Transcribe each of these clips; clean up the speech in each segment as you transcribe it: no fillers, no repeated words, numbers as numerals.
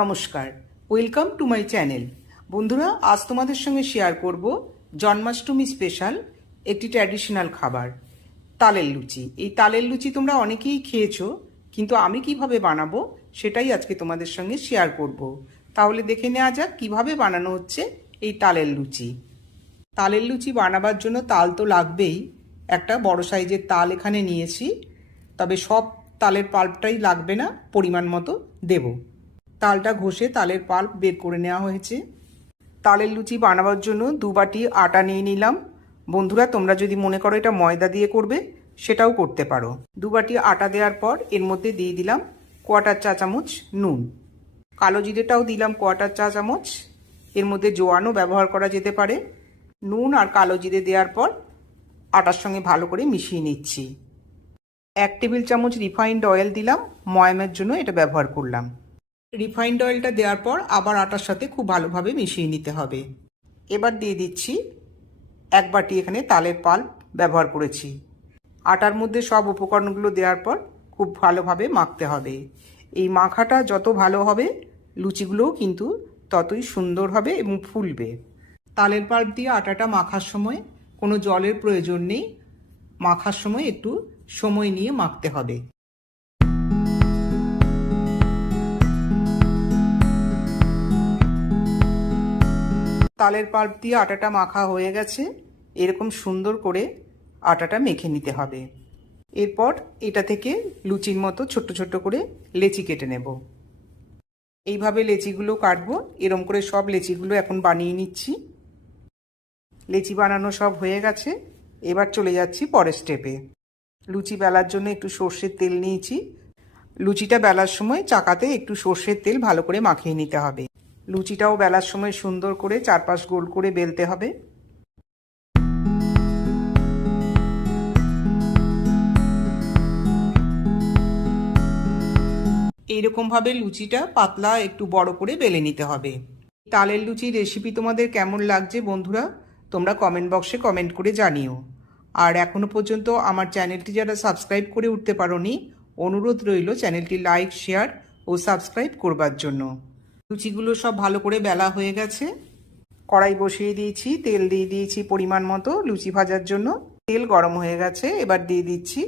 নমস্কার, welcome to my channel. বন্ধুরা, আজ তোমাদের সঙ্গে শেয়ার করব জন্মাষ্টমী স্পেশাল একটি ট্র্যাডিশনাল খাবার, তালের লুচি। এই তালের লুচি তোমরা অনেকেই খেয়েছো, কিন্তু আমি কিভাবে বানাবো সেটাই আজকে তোমাদের সঙ্গে শেয়ার করব। তাহলে দেখে নেওয়া যাক কিভাবে বানানো হচ্ছে এই তালের লুচি। তালের লুচি বানাবার জন্য তাল তো লাগবেই। একটা বড় সাইজের তাল এখানে নিয়েছি, তবে সব তালের পাল্পটাই লাগবে না, পরিমাণ মতো দেব। তালটা ঘষে তালের পাল্প বের করে নেওয়া হয়েছে। তালের লুচি বানাবার জন্য 2 বাটি আটা নিয়ে নিলাম। বন্ধুরা, তোমরা যদি মনে করো এটা ময়দা দিয়ে করবে সেটাও করতে পারো। 2 বাটি আটা দেওয়ার পর এর মধ্যে দিয়ে দিলাম 1/4 চা চামচ নুন। কালো জিরেটাও দিলাম 1/4 চা চামচ। এর মধ্যে জোয়ানও ব্যবহার করা যেতে পারে। নুন আর কালো জিরে দেওয়ার পর আটার সঙ্গে ভালো করে মিশিয়ে নিচ্ছি। 1 টেবিল চামচ রিফাইন্ড অয়েল দিলাম, ময়ামের জন্য এটা ব্যবহার করলাম। রিফাইন্ড অয়েলটা দেওয়ার পর আবার আটার সাথে খুব ভালোভাবে মিশিয়ে নিতে হবে। এবার দিয়ে দিচ্ছি 1 বাটি এখানে তালের পাল্প ব্যবহার করেছি। আটার মধ্যে সব উপকরণগুলো দেওয়ার পর খুব ভালোভাবে মাখতে হবে। এই মাখাটা যত ভালো হবে লুচিগুলোও কিন্তু ততই সুন্দর হবে এবং ফুলবে। তালের পাল্প দিয়ে আটাটা মাখার সময় কোনো জলের প্রয়োজন নেই। মাখার সময় একটু সময় নিয়ে মাখতে হবে। তালের পাল্প দিয়ে আটাটা মাখা হয়ে গেছে। এরকম সুন্দর করে আটাটা মেখে নিতে হবে। এরপর এটা থেকে লুচির মতো ছোট্ট ছোট্ট করে লেচি কেটে নেব। এইভাবে লেচিগুলো কাটবো। এরম করে সব লেচিগুলো এখন বানিয়ে নিচ্ছি। লেচি বানানো সব হয়ে গেছে। এবার চলে যাচ্ছি পরের স্টেপে। লুচি বেলার জন্য একটু সর্ষের তেল নিয়েছি। লুচিটা বেলার সময় চাকাতে একটু সর্ষের তেল ভালো করে মাখিয়ে নিতে হবে। লুচিটাও বেলার সময় সুন্দর করে চারপাশ গোল করে বেলতে হবে। এইরকমভাবে লুচিটা পাতলা একটু বড় করে বেলে নিতে হবে। তালের লুচি রেসিপি তোমাদের কেমন লাগছে বন্ধুরা, তোমরা কমেন্ট বক্সে কমেন্ট করে জানিও। আর এখনো পর্যন্ত আমার চ্যানেলটি যারা সাবস্ক্রাইব করে উঠতে পারোনি, অনুরোধ রইল চ্যানেলটি লাইক, শেয়ার ও সাবস্ক্রাইব করবার জন্য। লুচিগুলো সব ভালো করে বেলা হয়ে গেছে। কড়াই বসিয়ে দিয়েছি, তেল দিয়ে দিয়েছি পরিমাণ মতো লুচি ভাজার জন্য। তেল গরম হয়ে গেছে। এবার দিয়ে দিচ্ছি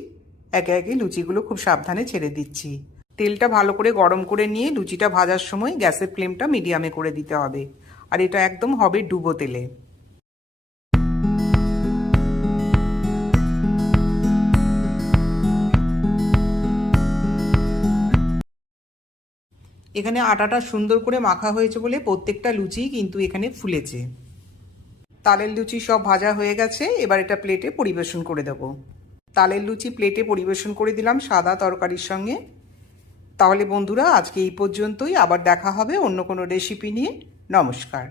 একে একে লুচিগুলো, খুব সাবধানে ছেড়ে দিচ্ছি। তেলটা ভালো করে গরম করে নিয়ে লুচিটা ভাজার সময় গ্যাসের ফ্লেমটা মিডিয়ামে করে দিতে হবে। আর এটা একদম হবে ডুবো তেলে। এখানে আটাটা সুন্দর করে মাখা হয়েছে বলে প্রত্যেকটা লুচি কিন্তু এখানে ফুলেছে। তালের লুচি সব ভাজা হয়ে গেছে। এবার এটা প্লেটে পরিবেশন করে দেব। তালের লুচি প্লেটে পরিবেশন করে দিলাম সাদা তরকারির সঙ্গে। তাহলে বন্ধুরা, আজকে এই পর্যন্তই। আবার দেখা হবে অন্য কোনো রেসিপি নিয়ে। নমস্কার।